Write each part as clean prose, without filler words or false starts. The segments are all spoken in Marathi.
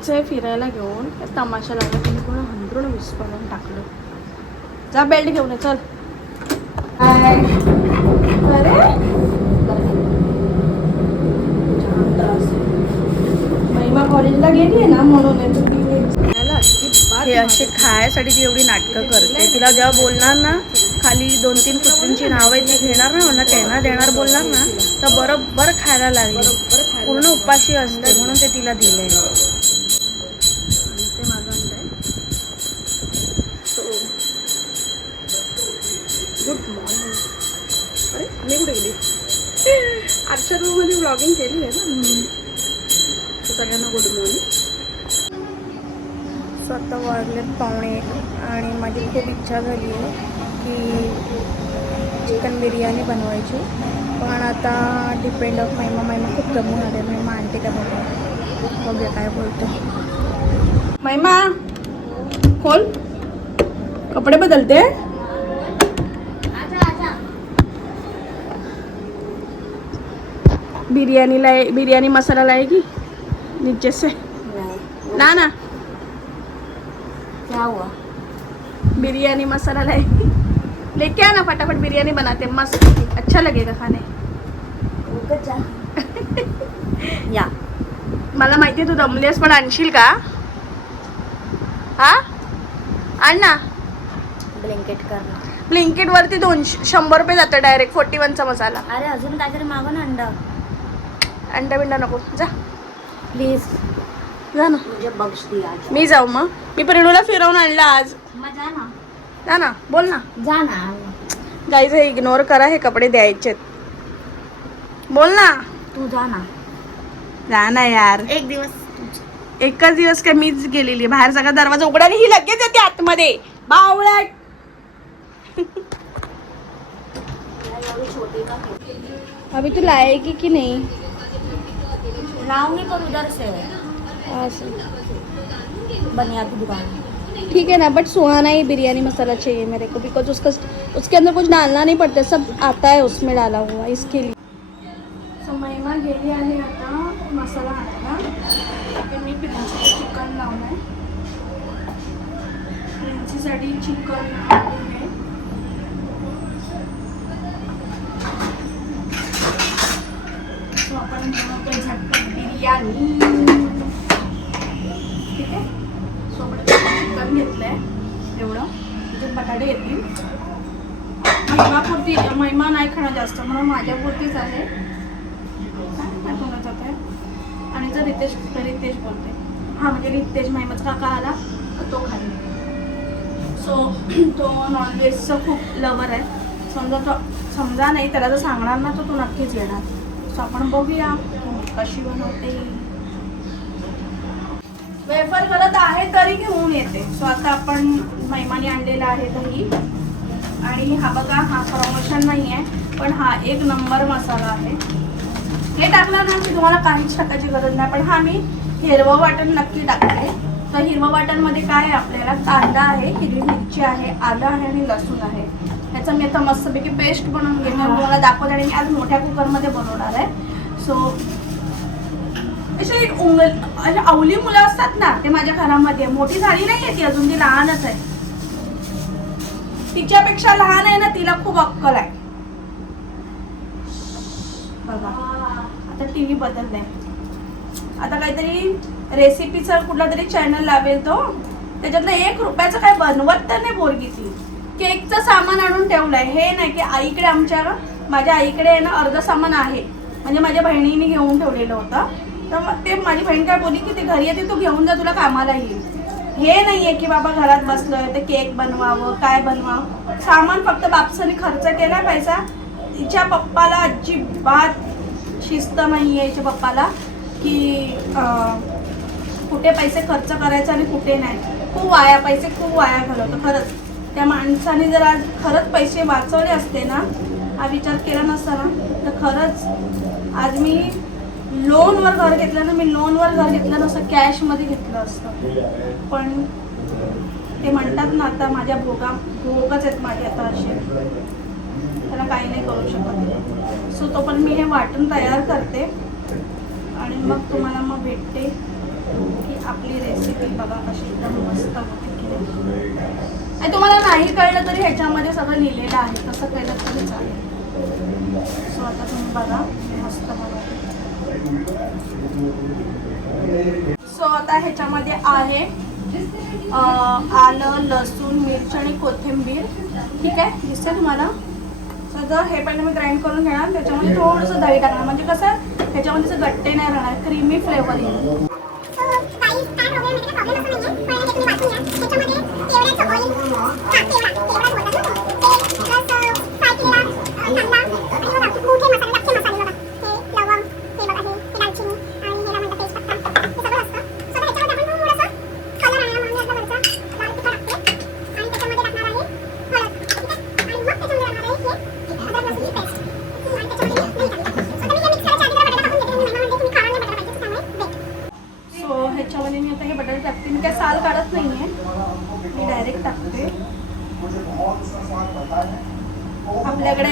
फिरायला घेऊन तमाशा लागला त्यांनी पूर्ण हंतरून विस्कळून टाकलं. जा बेल्ट घेऊन ये चल. अरे महिमा कॉलेजला गेली आहे ना म्हणून हे असे खायसाठी ती एवढी नाटकं करते. तिला जेव्हा बोलणार ना खाली 2-3 कुत्रींची नावं आहेत ती घेणार ना मला त्यांना देणार बोलणार ना तर बरोबर खायला लागली. पूर्ण उपाशी असते म्हणून ते तिला दिलंय. ते माझं आहे. Good morning. अरे मी कुठे गेली? आजच्या रूममध्ये ब्लॉगिंग केली आहे ना. सगळ्यांना गुड मॉर्निंग. स्वतः वाजलेत 1:45 आणि माझी खूप इच्छा झाली आहे की चिकन बिर्याणी बनवायची. पण आता डिपेंड ऑफ महिमा खूप दमून आले. महिमा आणते का बघूया काय बोलतो. महिमा खोल कपडे बदलते. बिरयानी मसाला लाएगी नीचे से ना ना क्या हुआ? बिरयानी मसाला लाएगी लेके आना फटाफट. बिरयानी बनाते मस्त अच्छा लगेगा खाने. या मला माहिती तू दमलीस पण आणशील का? हा आण ना. ब्लिंकिट वरती 100 रुपये जातं डायरेक्ट 41चा मसाला. अरे अजून काहीतरी मागव ना. अंडा बिंडा नको जा प्लीज. जा ना. मी जाऊ मग. मी परिणूला फिरवून आणलं आज. जा ना बोल ना. जा ना. गाईज हे इग्नोर करा. हे कपडे द्यायचे बोल ना. तू जा ना. जा ना यार. एकच दिवस काय मीच गेलेली बाहेर. सगळा दरवाजा उघडा आणि ही लगेच येते आतमध्ये. बावळट. अभी तू लाएगी कि नहीं? लाऊंगी पर उधर से बनिया की दुकान. ठीक है ना बट सुहाना ही बिरयानी मसाला चाहिए मेरे को बिकॉज उसके अंदर कुछ डालना नहीं पड़ता. सब आता है उसमें डाला हुआ इसके लिए. सो महिमा गेली आहे आता मसाला आणायला. मी प्रिन्सीसाठी चिकन लावलं आहे. प्रिन्सीसाठी चिकन आहे. सो आपण बनवतो झटपट बिर्याणी. ठीक आहे. सो आपण चिकन घेतलं आहे एवढं. त्याच्यात बटाटे येतील. महिमापुरती. महिमा नाही खाणं जास्त म्हणून माझ्यापुरतीच आहे. काय कोणाच आहे. आणि जर रितेश बोलते हा म्हणजे रितेश महिमाचा काका आला तर तो खाईल. सो तो नॉनव्हेजचं खूप लवर आहे. समजा नाही त्याला जर सांगणार ना तर तो नक्कीच येणार. सो आपण बघूया कशी बनवते. वेफर करत आहे तरी घेऊन येते. सो आता आपण महिमाने आणलेला आहे दही. आणि हा बघा हा प्रमोशन नाही आहे पण हा 1 नंबर मसाला आहे. हे टाकलं ना की तुम्हाला काहीच टाकायची गरज नाही. पण हा मी हिरवं वाटण नक्की टाकते. तर हिरवं वाटणमध्ये काय आहे आपल्याला कांदा आहे, हिरवी मिरची आहे, आलं आहे आणि लसूण आहे. ह्याचं मी आता मस्तपैकी पेस्ट बनवून घेणार. तुम्हाला दाखवते आणि मी आज मोठ्या कुकरमध्ये बनवणार आहे. सो असे अवली मुलं असतात ना ते माझ्या घरामध्ये. मोठी झाली नाही आहे ती अजून. ती लहानच आहे. तिच्यापेक्षा लहान आहे ना तिला खूप अक्कल आहे. बघा आता टीव्ही बदललाय. आता काहीतरी रेसिपीचा कुठला तरी चॅनल लावेल तो. त्याच्यातलं 1 रुपयाचं काय बनवत तर नाही पोरगी ती. केकचं सामान आणून ठेवलंय. हे नाही की आईकडे माझ्या आईकडे आहे ना अर्ध सामान आहे. म्हणजे माझ्या बहिणीने घेऊन ठेवलेलं होतं. तर मग ते माझी बहीण काय बोलली की ते घरी येते तू घेऊन जा तुला कामाला येईल. हे नाहीये की बाबा घरात बसलोय तर केक बनवावं काय बनवावं. सामान फक्त बापसाने खर्च केला पैसा. तिच्या पप्पाला अजिबात शिस्त नाहीये हिच्या पप्पाला की कुठे पैसे खर्च करायचे आणि कुठे नाही. पैसे खूप वाया घालवतो खरंच. त्या माणसाने जर आज खरंच पैसे वाचवले असते ना हा विचार केला नसता ना तर खरंच आज मी लोनवर घर घेतलं ना. मी लोनवर घर घेतलं नसतं कॅशमध्ये घेतलं असतं. पण ते म्हणतात ना आता माझ्या भोगच आहेत माझे आता असे. त्याला काही नाही करू शकत. सो तो पण मी हे वाटून तयार करते आणि मग तुम्हाला मग भेटते. की आपली रेसिपी बघा कशी एकदम मस्त होते की नाही. आणि तुम्हाला नाही कळलं तरी ह्याच्यामध्ये सगळं लिहिलेलं आहे, तसं केलं तरी चालेल. सो आता तुम्ही बघा मस्त बघा. सो आता ह्याच्यामध्ये आहे आलं, लसूण, मिरची आणि कोथिंबीर. ठीक आहे, दिसतंय तुम्हाला. सगळं हे पहिले मी ग्राइंड करून घेणार. त्याच्यामध्ये थोडंसं दही टाकणार, म्हणजे कसं ह्याच्यामध्ये असं गट्टे नाही राहणार, क्रीमी फ्लेवर येईल. ह्याच्यामध्ये मी आता हे बटाटे टाकते. मी काय साल काढत नाही आहे, मी डायरेक्ट टाकते आपल्याकडे.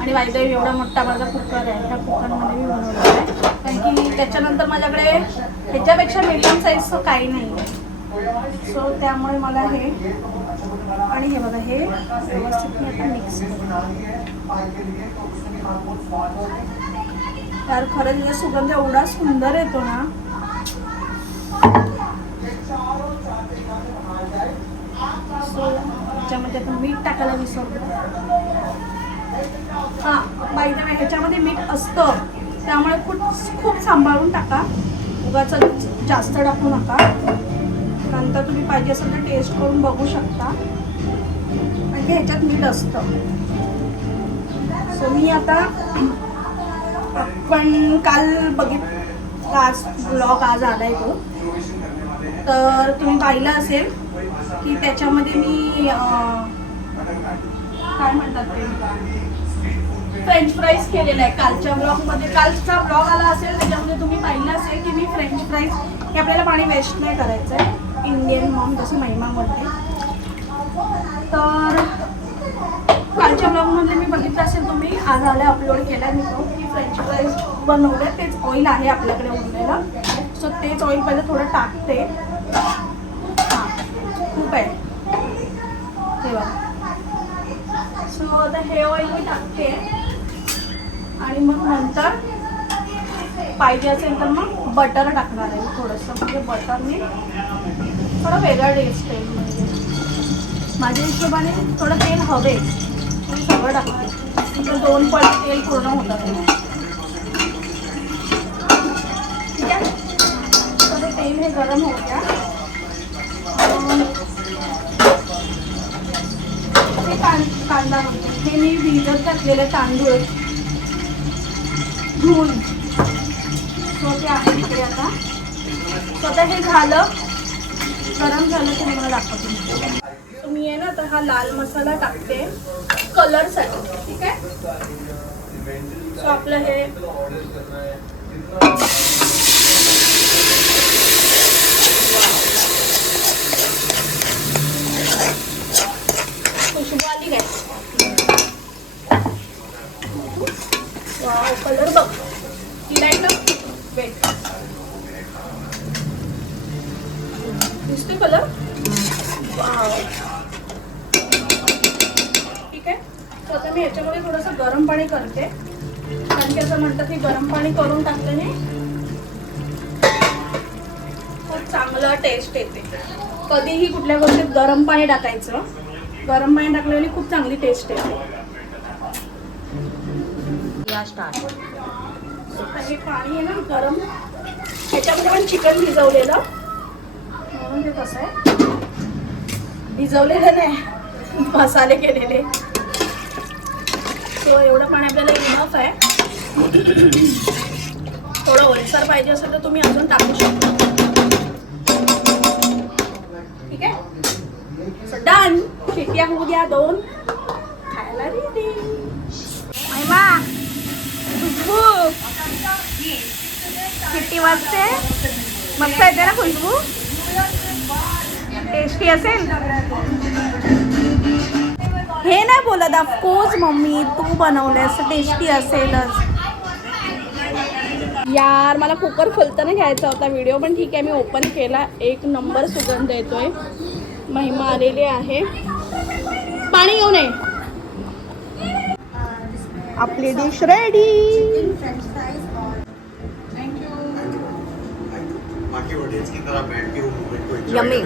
आणि वायदे एवढा मोठा माझा कुकर आहे, त्या कुकरमध्ये मी बनवलं आहे, कारण की त्याच्यानंतर माझ्याकडे ह्याच्यापेक्षा मीडियम साईजचं काही नाही आहे. सो त्यामुळे मला हे आणि हे बघा हे व्यवस्थित मी आता मिक्स यार. खरंच याचा सुगंध एवढा सुंदर येतो ना. सो ह्याच्यामध्ये आता मीठ टाकायला विसरलो. हां, बाय द वे ह्याच्यामध्ये मीठ असतं, त्यामुळे खूप सांभाळून टाका. उगाच जास्त टाकू नका. नंतर तुम्ही पाहिजे असेल तर टेस्ट करून बघू शकता, म्हणजे ह्याच्यात मीठ असतं. सो मी आता आपण काल बघितला, आज ब्लॉग आज आलाय तो, तर तुम्ही पाहिलं असेल की त्याच्यामध्ये मी काय म्हणतात ते फ्रेंच फ्राईज केलेलं आहे कालच्या ब्लॉगमध्ये. कालचा ब्लॉग आला असेल त्याच्यामध्ये तुम्ही पाहिलं असेल की मी फ्रेंच फ्राईज हे आपल्याला पाणी वेस्ट नाही करायचं आहे, इंडियन मॉम जसं महिमामध्ये. तर कालच्या ब्लॉगमध्ये मी बघितलं असेल तुम्ही, आज आल्या अपलोड केला मी तो की फ्रेंच फ्राईज बनवले. तेच ऑइल आहे आपल्याकडे उरलेलं, सो तेच ऑइल पहिले थोडं टाकते. हां, खूप आहे हे बघा. सो आता हे ऑइल मी टाकते आणि मग नंतर पाहिजे असेल तर मग बटर टाकणार आहे थोडंसं, म्हणजे बटरने थोडं वेगळा टेस्ट येईल. म्हणजे माझ्या हिशोबाने थोडं तेल हवे, मी सगळं टाकते. तर 2 पट तेल पूर्ण होतं. ठीक आहे, तर तेल हे गरम होऊ द्या. हे कांदा हे मी भिजत घातलेले तांदूळ धुवून, सो ते आहे तिकडे आता. स्वतः हे झालं गरम झालं की मला दाखवते. सो मी आहे ना आता हा लाल मसाला टाकते कलरसाठी. ठीक आहे, सो आपलं हे खुशबू आली काय. वाव, कलर बघ किती आहे ना. वेट, दिसते कलर. वाव, ठीक आहे. सो आता मी याच्यामध्ये थोडंसं गरम पाणी करते, कारण की असं म्हणतात की गरम पाणी करून टाकल्याने खूप चांगलं टेस्ट येते. कधीही कुठल्या गोष्टीत गरम पाणी टाकायचं, गरम पाणी टाकल्याने खूप चांगली टेस्ट येते. हे पाणी आहे ना गरम, ह्याच्यामध्ये पण चिकन भिजवलेलं, म्हणून ते कसं आहे भिजवलेलं नाही, मसाले केलेले. सो एवढं पाणी आपल्याला इनफ आहे. थोडं ओलसर पाहिजे असेल तर तुम्ही अजून टाकू शकता. ठीक आहे, सो डन. शिट्या होऊ द्या 2, खायला रेडी. महिमा खुशबू किती वाजते, मस्त येते ना खुशबू. टेस्टी असेल हे नाही बोलत, ऑफकोर्स मम्मी तू बनवलंस टेस्टी असेलच. यार मला कुकर खोलताना घ्यायचा होता व्हिडिओ, पण ठीक आहे मी ओपन केला. एक नंबर सुगंध येतोय. महिमा आलेले आहे. पाणी घेऊन ये. आपली डिश रेडी. यम्मी.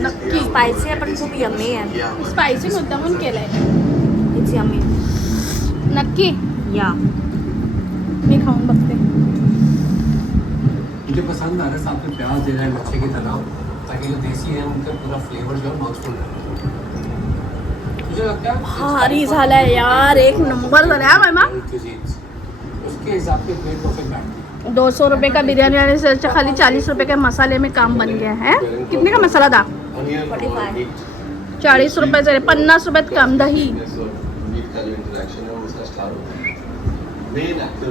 नक्की स्पायसी आहे पण खूप यम्मी आहे. स्पायसी मुद्दामून केलाय. It's yummy. नक्की या. मी खाऊन बघते. मुझे पसंद आ रहा है, साथ में प्याज दे रहा है लच्छे की तरह, ताकि जो देसी है उनका पूरा फ्लेवर जो है माउथफुल रहे। मुझे लगता है भारी झालाय यार, एक नंबर झालाय हा महिमा. cuisines, उसके हिसाब से प्लेट परफेक्ट बैठती 200 रुपये का बिरयानी आने से अच्छा खाली 40 रुपये के मसाले में काम बन गया है. कितने का मसाला था? है। 40 रुपयाचा. 50 रुपयात काम. दही.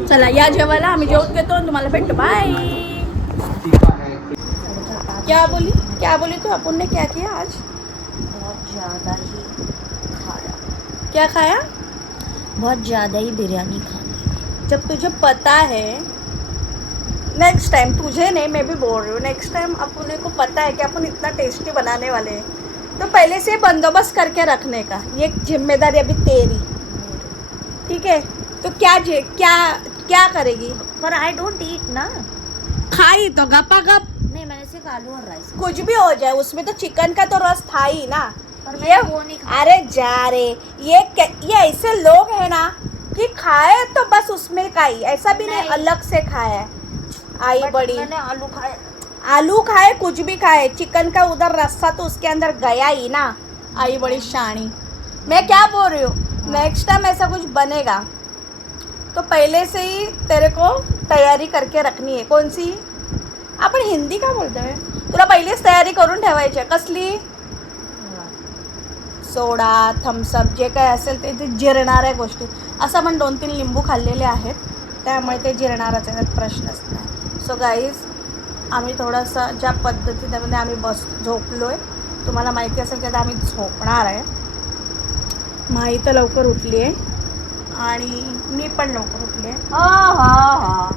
चला या जेवायला. आम्ही जेवत घेतो आणि तुम्हाला भेटतो. बाय. तीखा है। क्या बोली तो अपन ने क्या किया आज? बहुत ज़्यादा ही खाया. क्या खाया? बहुत ज़्यादा ही बिरयानी खाई. जब तुझे पता है, नेक्स्ट टाइम तुझे नहीं, मैं भी बोल रही हूँ, नेक्स्ट टाइम अपने को पता है कि अपन इतना टेस्टी बनाने वाले हैं, तो पहले से बंदोबस्त करके रखने का. ये जिम्मेदारी अभी तेरी. ठीक है, तो क्या करेगी? पर आई डोंट ईट ना. खाई तो गपा गप. नहीं, मैंने सिर्फ आलू और राइस. कुछ भी हो जाए, उसमें तो चिकन का तो रस था ही ना. पर ये मैंने वो नहीं खाया. अरे जा रे, ये ऐसे लोग हैं ना कि खाए तो बस उसमें का ही, ऐसा भी नहीं नहीं. अलग से खाया है. आई But बड़ी मैंने आलू खाया. आलू खाए, कुछ भी खाए, चिकन का उधर रस्सा तो उसके अंदर गया ही ना. आई बड़ी शानी. मैं क्या बोल रही हूँ, नेक्स्ट टाइम ऐसा कुछ बनेगा तो पहले से ही तेरे को तयारी करके रखनी आहे. कौन सी? आपण हिंदी का बोलतोय? तुला पहिलेच तयारी करून ठेवायची आहे. कसली? सोडा, थम्सअप, जे काय असेल ते जिरणाऱ्या गोष्टी. असं आपण 2-3 लिंबू खाल्लेले आहेत, त्यामुळे ते जिरणारच आहे, प्रश्नच नाही. सो गाईज, आम्ही थोडंसं ज्या पद्धतीने आम्ही झोपलो आहे, तुम्हाला माहिती असेल की आता आम्ही झोपणार आहे. माही तर लवकर उठली आहे आणि मी पण लवकर उठली आहे. हा.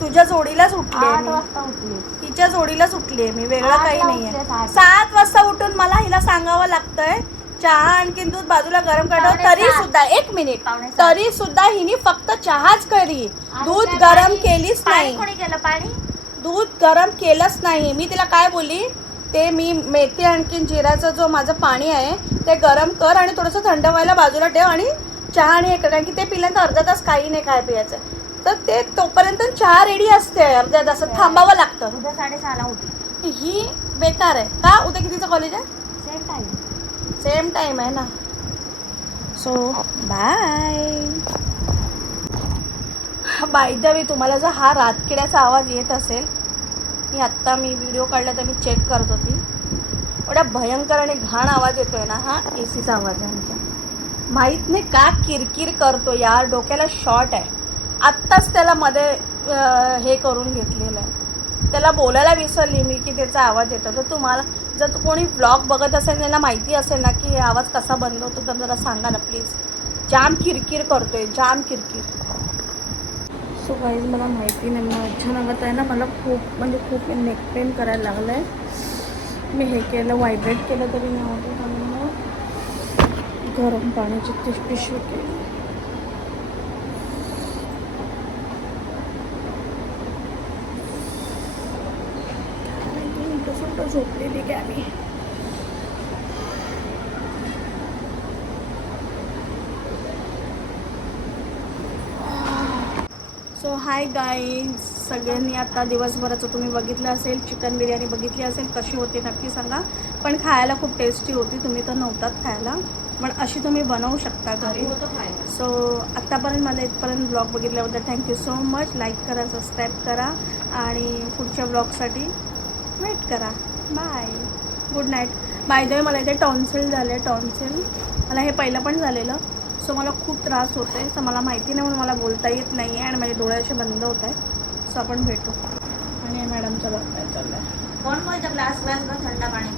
तुझ्या जोडीलाच उठली आहे 8 मी. वाजता उठली. तिच्या जोडीलाच उठली आहे मी, वेगळं 8 काही ला नाही उठले, आहे. 8. 7 वाजता उठून मला हिला सांगावं लागतंय चहा आणखीन दूध बाजूला गरम करावं. 7:45. तरी सुद्धा 1 मिनिट, 7:45. तरी सुद्धा हिने फक्त चहाच करी, आणि दूध काय गरम पाणी? केलीच पाणी नाही. कोणी केलं? पाणी. दूध गरम केलंच नाही. मी तिला काय बोलली, ते मी मेथी आणखीन जिऱ्याचं जो माझं पाणी आहे ते गरम कर आणि थोडंसं थंड व्हायला बाजूला ठेव आणि चहा आणि हे कर, कारण की ते पिल्यानंतर अर्धा तास काही नाही काय प्यायचं. तर ते तोपर्यंत चहा रेडी असते. अर्ध्या तासात थांबावं लागतं. उद्या 6:30 ला उठली. ही बेकार आहे का? उद्या कितीचं कॉलेज आहे? Same time. सेम टाइम आहे ना. So bye. Bye the way, तुम्हाला जर हा रातकिड्याचा आवाज येत असेल, मी व्हिडिओ काढला तर मी चेक करत होती, एवढा भयंकर आणि घाण आवाज येतोय ना, हा AC चा आवाज आहे आमच्या. माहीत नाही का किरकिर करतो यार, डोक्याला शॉर्ट आहे. आत्ताच त्याला मध्ये हे करून घेतलेलं आहे. त्याला बोलायला विसरली मी की त्याचा आवाज येतो. तर तुम्हाला जर कोणी व्लॉग बघत असेल, त्यांना माहिती असेल ना की हे आवाज कसा बंद होतो, तर जरा सांगा ना प्लीज. जाम किरकिर करतोय, जाम किरकिर. सो गाईज, मला माहिती नाही, मला अचानक आहे ना, मला खूप नेक पेन करायला लागलं आहे. मी हे केलं, व्हायब्रेट केलं तरी नाही होतं, म्हणून गरम पाण्याची पिशवी केली. झोपलेली काय मी. सो हाय गाईज, सगळ्यांनी आता दिवसभराचं तुम्ही बघितलं असेल, चिकन बिर्याणी बघितली असेल, कशी होती नक्की सांगा. पण खायला खूप टेस्टी होती. तुम्ही तर नव्हतात खायला, पण अशी तुम्ही बनवू शकता घरी. सो आत्तापर्यंत मला इथपर्यंत ब्लॉग बघितल्याबद्दल थँक्यू सो मच. लाईक करा, सबस्क्राईब करा आणि पुढच्या ब्लॉगसाठी वेट करा. Bye, good night. By the way, मला इथे टॉन्सिल झालं आहे. टॉन्सिल मला हे पहिलं पण झालेलं, सो मला खूप त्रास होतो आहे. सो मला माहिती नाही म्हणून मला बोलता येत नाही आहे आणि माझे डोळे असे बंद होत आहे. सो आपण भेटू. आणि मॅडमचं बघताय चाललं आहे. कोण बोलतं ग्लास थंड पाणी.